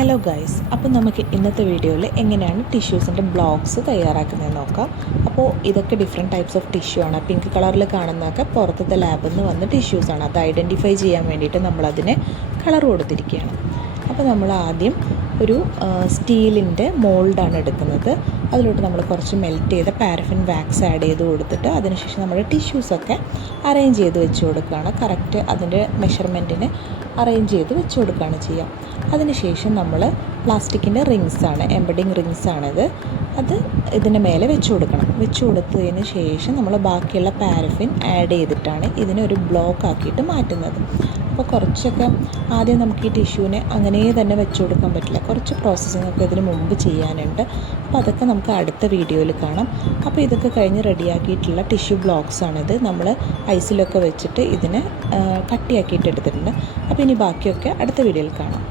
Hello guys, അപ്പോൾ നമുക്ക് ഇന്നത്തെ വീഡിയോയിൽ എങ്ങനെയാണ് ടിഷ്യൂസിൻ്റെ ബ്ലോക്സ് തയ്യാറാക്കുന്നത് നോക്കാം. അപ്പോൾ ഇതൊക്കെ ഡിഫറെൻറ്റ് ടൈപ്സ് ഓഫ് ടിഷ്യൂ ആണ്. പിങ്ക് കളറിൽ കാണുന്നതൊക്കെ പുറത്തത്തെ ലാബിൽ നിന്ന് വന്ന ടിഷ്യൂസാണ്. അത് ഐഡൻറ്റിഫൈ ചെയ്യാൻ വേണ്ടിയിട്ട് നമ്മളതിനെ കളർ കൊടുത്തിരിക്കുകയാണ്. അപ്പോൾ നമ്മൾ ആദ്യം ഒരു സ്റ്റീലിൻ്റെ മോൾഡാണ് എടുക്കുന്നത്. അതിലോട്ട് നമ്മൾ കുറച്ച് മെൽറ്റ് ചെയ്ത പാരഫിൻ വാക്സ് ആഡ് ചെയ്ത് കൊടുത്തിട്ട് അതിനുശേഷം നമ്മൾ ടിഷ്യൂസൊക്കെ അറേഞ്ച് ചെയ്ത് വെച്ച് കൊടുക്കുകയാണ്. കറക്റ്റ് അതിൻ്റെ മെഷർമെൻറ്റിന് അറേഞ്ച് ചെയ്ത് വെച്ച് കൊടുക്കുകയാണ് ചെയ്യുക. അതിനുശേഷം നമ്മൾ പ്ലാസ്റ്റിക്കിൻ്റെ റിങ്സാണ്, എംബഡിങ് റിങ്സാണിത്. അത് ഇതിന് മേലെ വെച്ച് കൊടുക്കണം. വെച്ച് കൊടുത്തതിന് ശേഷം നമ്മൾ ബാക്കിയുള്ള പാരഫിൻ ആഡ് ചെയ്തിട്ടാണ് ഇതിനൊരു ബ്ലോക്ക് ആക്കിയിട്ട് മാറ്റുന്നത്. അപ്പോൾ കുറച്ചൊക്കെ ആദ്യം നമുക്ക് ഈ ടിഷ്യൂവിനെ അങ്ങനെ തന്നെ വെച്ച് കൊടുക്കാൻ പറ്റില്ല. കുറച്ച് പ്രോസസ്സിംഗ് ഒക്കെ ഇതിന് മുമ്പ് ചെയ്യാനുണ്ട്. അപ്പോൾ അതൊക്കെ നമുക്ക് അടുത്ത വീഡിയോയിൽ കാണാം. അപ്പോൾ ഇതൊക്കെ കഴിഞ്ഞ് റെഡിയാക്കിയിട്ടുള്ള ടിഷ്യൂ ബ്ലോക്സാണിത്. നമ്മൾ ഐസിലൊക്കെ വെച്ചിട്ട് ഇതിനെ കട്ടിയാക്കിയിട്ട് എടുത്തിട്ടുണ്ട്. അപ്പോൾ ഇനി ബാക്കിയൊക്കെ അടുത്ത വീഡിയോയിൽ കാണാം.